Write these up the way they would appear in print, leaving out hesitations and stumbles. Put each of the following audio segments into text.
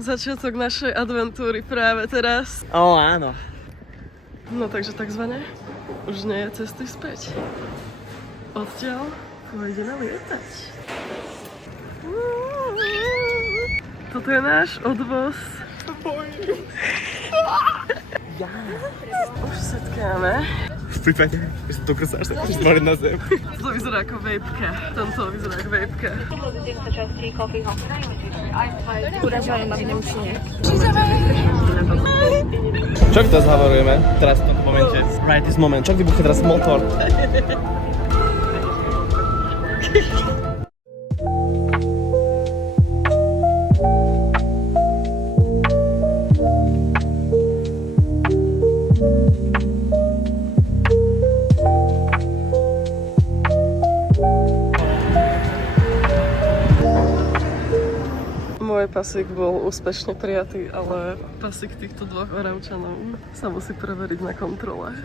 Začiatok našej adventúry práve teraz. Áno. No takže takzvané už nie je cesty späť. Odtiaľ pôjdeme lietať. Toto je náš odvoz. Už setkáme. V prípade, že sa to krsáš, tak môžeš zvaliť na zem. To vyzerá ako vejpka. Tento vyzerá ako vejpka. Uražajú ma v Nemčine. Čo vy teraz hovorujeme? Teraz v tomto momente. Right this moment. Čo vybuchne teraz motor? Môj pasík bol úspešne prijatý, ale pasík týchto dvoch Oravčanov sa musí preveriť na kontrole.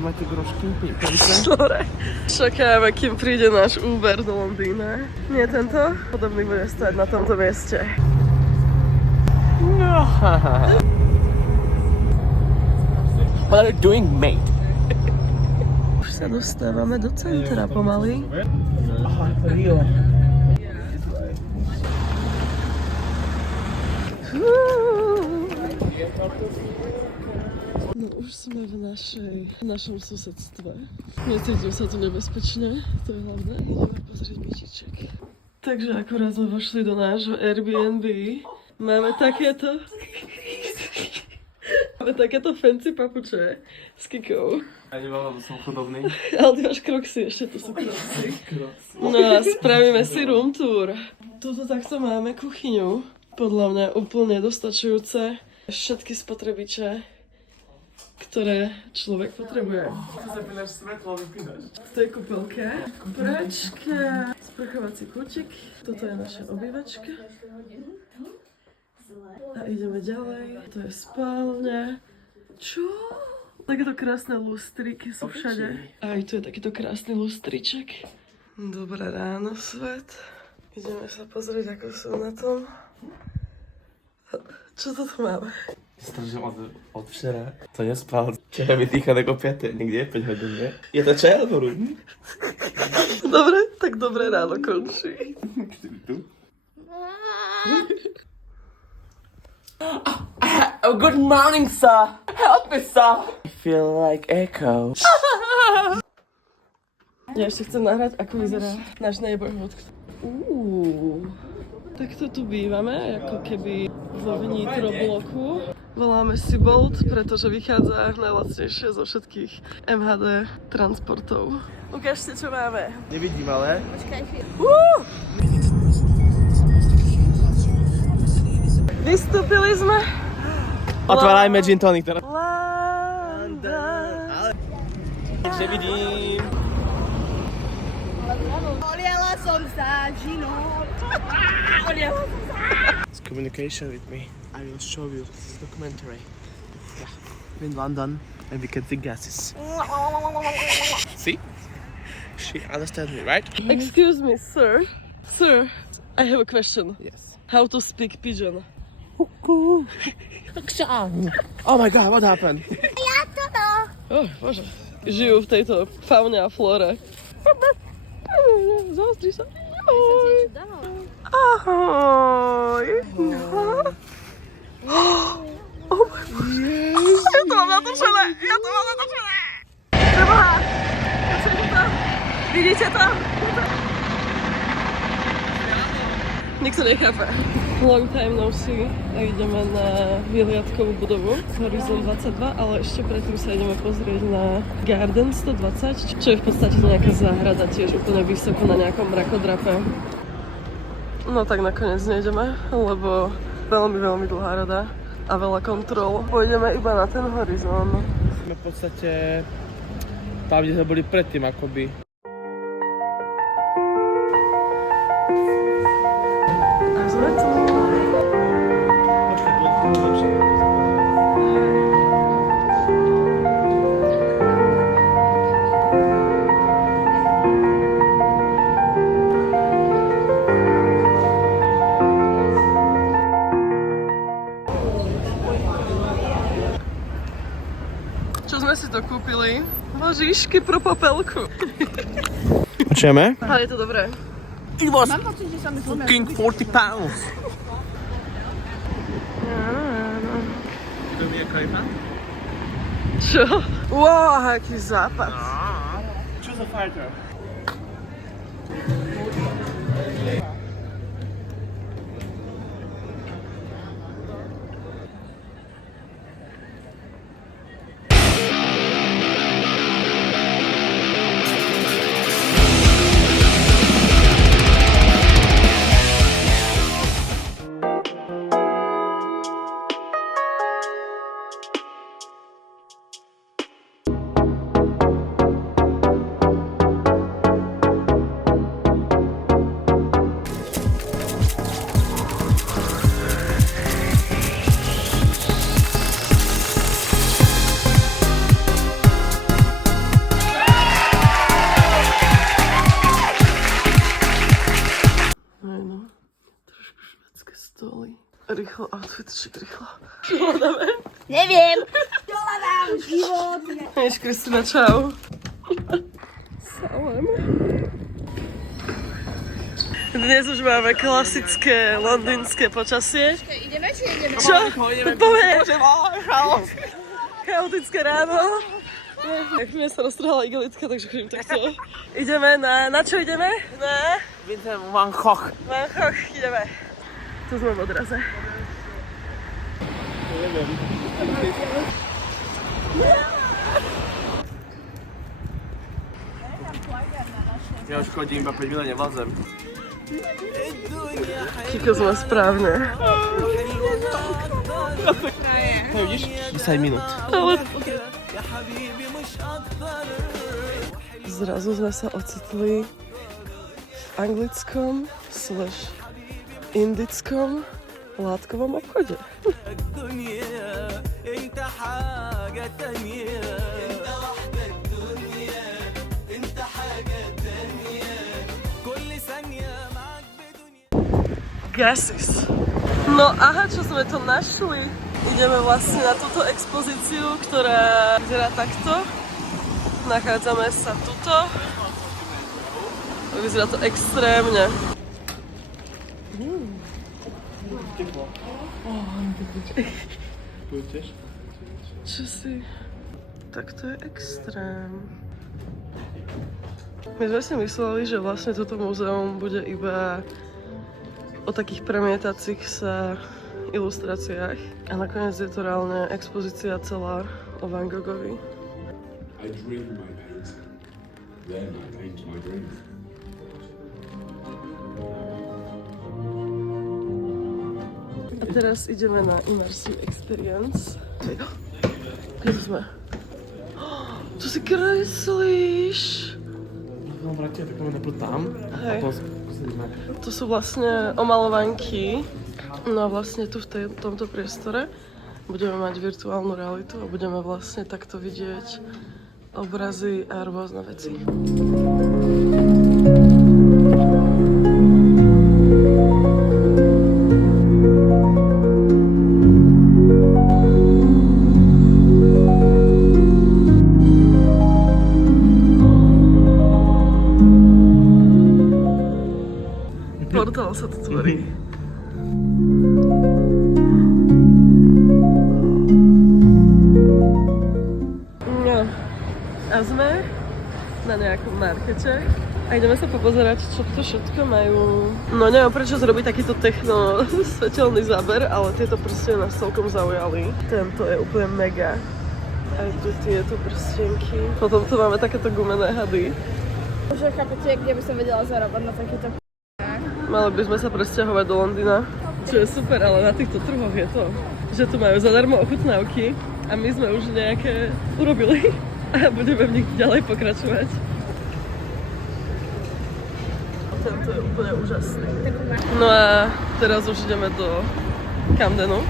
Máte grošky? Dobre. Čakáme, kým príde náš Uber do Londýna. Nie tento? Podobný bude stať na tomto mieste. No. What are you doing, mate? Už sa dostávame do centra pomaly. No už sme v našom susedstve. Necítim sa tu nebezpečne, to je hlavné. Ideme pozrieť myčiček. Takže akurát sme vošli do nášho Airbnb. Máme takéto fancy papuče s kikou. Ja nemám, som chudobný. Ale ty máš kroksy, ešte tu sú kroksy. No a spravíme si room tour. Tuto takto máme kuchyňu. Podľa mňa úplne dostačujúce. Všetky spotrebiče, ktoré človek potrebuje. Zapínaš svetlo, vypínaš. V tej kúpeľke pračka, sprchovací kútik. Toto je naša obývačka. A ideme ďalej. To je spálňa. Čo? Takéto krásne lustríky sú všade. Aj tu je takýto krásny lustriček. Dobré ráno, svet. Ideme sa pozrieť, ako sú na tom. Čo to tu máme? Strašne od včera to nespal. Včera mi dýcha ako 5. Niekde je 5 hodín, nie? Je to čaj alebo rúd? Dobre, tak dobré ráno končí. Oh, good morning, sir. Help me, sir. I feel like echo. Ja ešte chcem nahrať, ako vyzerá náš neighborhood. Takto tu bývame, ako keby vo vnitro bloku. Voláme si Bolt, pretože vychádza najlacnejšie zo všetkých MHD transportov. Ukážte, čo máme. Nevidím, ale. Vystúpili sme. Otvárajme gin tonic teraz. London. Nevidím. Oliela som sa, Gino. Oliela som sa. It's communication with me. I will show you this documentary. Yeah. In London and we can see gases. See? She understands me, right? Excuse me, sir. Sir, I have a question. Yes. How to speak pigeon? Oh my god, what happened? Oh, bože. Žijú v tejto faune a flóre. Zastri sa. Ahoj. Oh my bože. Ja to mám natočené. Preboha. Vidíte to? Nikto nechápe. Long time no see a ideme na vyhliadkovú budovu Horizon 22, ale ešte predtým sa ideme pozrieť na Garden 120, čo je v podstate nejaká záhrada, tiež úplne vysoko na nejakom mrakodrape. No tak nakoniec nejdeme, lebo veľmi dlhá rada a veľa kontrol. Pôjdeme iba na ten Horizon. Sme v podstate tam, kde sme boli predtým, akoby. A sme tu. kúpili vožišky pro popelku. Počujeme? Ale je to dobré. It was Mám pocit, že sa mi fucking 40 pounds. To mi je kajfa? Čo? Wow, aký západ. Choose a fighter. Stoly. Rýchlo, outfitček, rýchlo. Čo hľadáme? Neviem. Doľadám život. Jež, Kristina, čau. Salem. Dnes už máme klasické londýnske počasie. Ideme či ideme? Čo? Povedz. Chaotické ráno. Chvíľa sa roztrhala igelitka, takže chodím takto. Ideme na čo ideme? Na Vincent Van Gogh. Van Gogh, ideme. Tu sme v odraze. Ja už chodím iba 5 minút nevlázem. Číko sme správne. No vidíš? 10 minút. Ale... Zrazu sme sa ocitli v anglickom / indickom látkovom obchode. Gases. No aha, čo sme to našli? Ideme vlastne na túto expozíciu, ktorá vyzerá takto. Nachádzame sa tuto. Vyzerá to extrémne. Čo si? Tak to je extrém. My sme si mysleli, že vlastne toto múzeum bude iba o takých premietacích sa ilustráciách. A nakoniec je to reálne expozícia celá o Van Goghovi. I dream my painting, then I paint my dream. A teraz ideme na Immersive Experience. Kde sme? Tu si kreslíš! No bratia, tak máme najprv tam. Hej. A potom sedíme. To sú vlastne omalovanky. No a vlastne tu v tomto priestore budeme mať virtuálnu realitu a budeme vlastne takto vidieť obrazy a rôzne veci. Portál sa tu tvorí. No, a sme na nejakom markete a ideme sa popozerať, čo to všetko majú. No neviem prečo zrobiť takýto techno svetelný záber, ale tieto prstenie nás celkom zaujali. Tento je úplne mega. Aj tu tieto prstenky. Potom tu máme takéto gumené hady. Už chápete, kde by som vedela zarábať na takéto Mali by sme sa presťahovať do Londýna. Čo je super, ale na týchto trhoch je to, že tu majú zadarmo ochutnávky a my sme už nejaké urobili a budeme v nich ďalej pokračovať. Tento je úplne úžasný. No a teraz už ideme do Camdenu.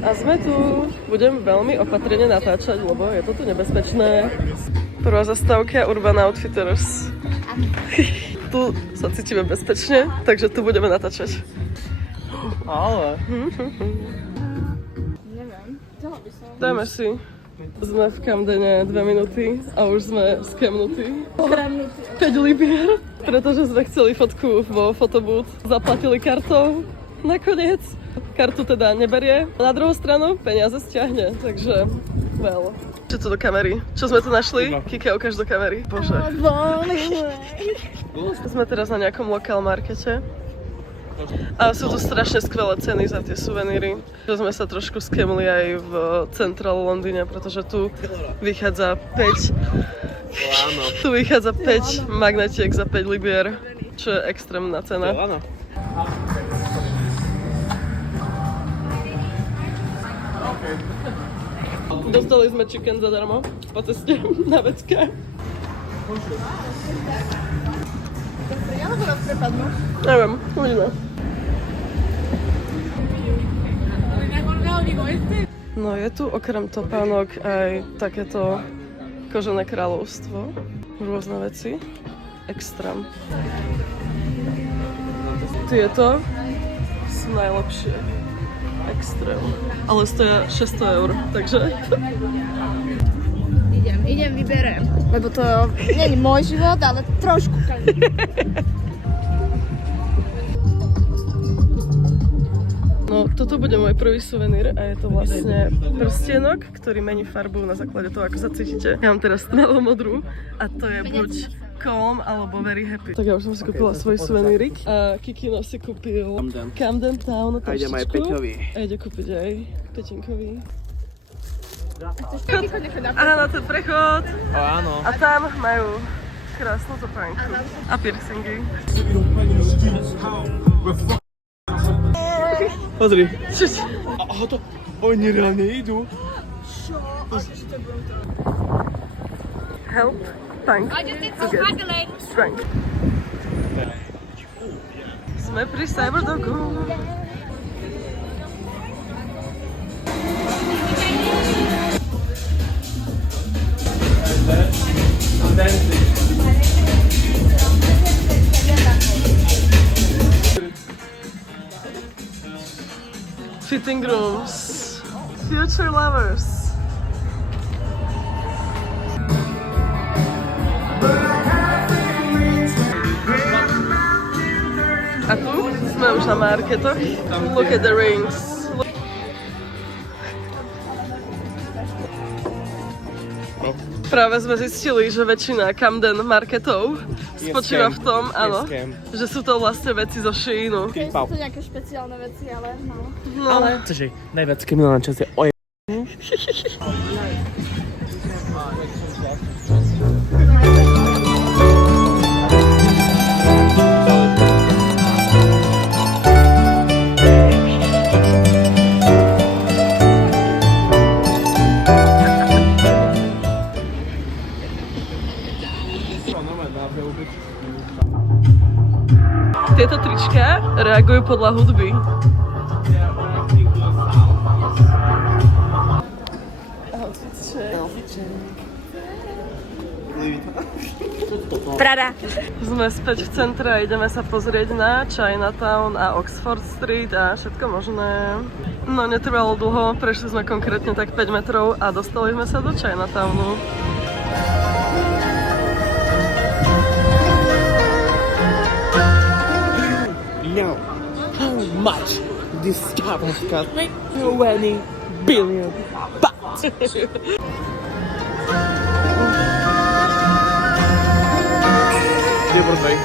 A sme tu. budem veľmi opatrne natáčať, lebo je to tu nebezpečné. Prvá zastávka Urban Outfitters. Tu sa cítime bezpečne, takže tu budeme natáčať. Ale. Neviem, chcela by som. Dajme si. Sme v Camdene 2 minúty a už sme skemnutí. 5 libier, pretože sme chceli fotku vo photobooth. Zaplatili kartou. Nakoniec. Kartu teda neberie. Na druhú stranu peniaze stiahne, takže well. Čo to do kamery? Čo sme tu našli? Kike, ukáž do kamery. Bože. Sme teraz na nejakom lokál markete. A sú tu strašne skvelé ceny za tie suveníry. Že sme sa trošku skemli aj v Central Londýne, pretože tu vychádza 5 Áno. tu vychádza 5 magnetiek za 5 libier, čo je extrémna cena. Áno. Dostali sme chicken zadarmo po ceste na vecke. Ja alebo nás prepadnú? Neviem, uvidíme. No je tu okrem topánok aj takéto kožené kráľovstvo. Rôzne veci. Extrém. Tieto sú najlepšie. Extrém. Ale stoja 600 eur, takže... Idem, vyberem. Lebo to nie je môj život, ale trošku každý. No, toto bude môj prvý suvenír a je to vlastne prstienok, ktorý mení farbu na základe toho, ako sa cítite. Ja mám teraz tmavo-modrú a to je buď calm alebo very happy. Tak ja už som si kúpila svoj suvenírik a Kikino si kúpil Camden Town A idem aj Peťovi. a ide kúpiť aj Peťinkový. Nechod na Aha, na ten prechod. Áno. A tam majú krásnu topánku a piercingy. Pozri. Aha, to... Oni reálne idú. Help tank to get strength. Sme pri Cyberdogu. Fitting rooms. Future lovers. A tu sme už na marketoch. Look at the rings. Práve sme zistili, že väčšina Camden marketov spočíva v tom, áno, že sú to vlastne veci zo Sheinu. Sú to nejaké špeciálne veci, ale no. No, Cože, najviac Milan čas je oje... tieto trička reagujú podľa hudby. Prada. Sme späť v centre a ideme sa pozrieť na Chinatown a Oxford Street a všetko možné. No netrvalo dlho, prešli sme konkrétne tak 5 metrov a dostali sme sa do Chinatownu. Now, how much this job has cost? 20 billion bucks. Где Бродвей?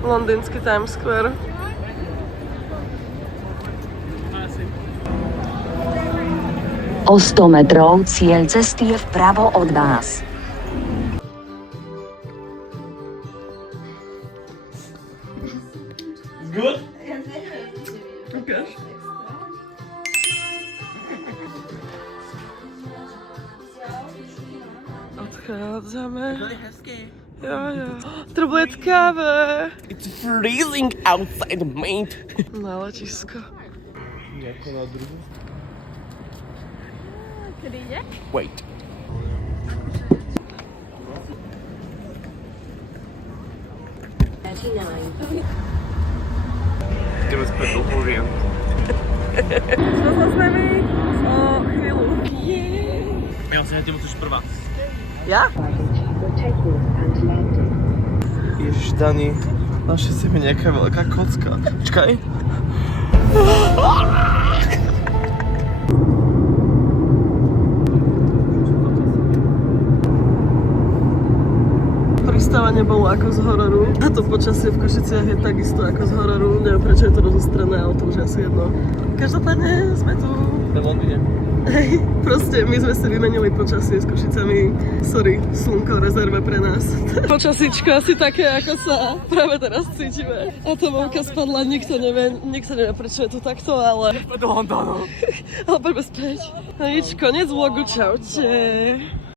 Londýnsky Times Square. O 100 metrov cieľ cesty je vpravo od vás. Good? Ukáž. Prechádzame. To je hezké. Jo, jo. Tabletkáve. It's freezing outside, mate. Na letisko. Jako na druhu. Kedy ide? Wait. Ideme späť do Orient. Čo sa s nami? O chvíľu. Ja si hneď musíš prvá. Ja? Ježiš, Dani, našli si mi nejaká veľká kocka. Počkaj. Pristávanie bolo ako z hororu. A to počasie v Košiciach je takisto ako z hororu. Neviem, prečo je to rozostrené, ale to už je asi jedno. Každopádne sme tu. V Londýne. Hej, proste my sme si vymenili počasie s Košicami. Sorry, slnko rezerve pre nás. Počasíčko asi také, ako sa práve teraz cítime. Atomovka spadla, nikto nevie prečo je to takto, ale... Do Londýnu. Ale poďme späť. No nič, koniec vlogu, čaute.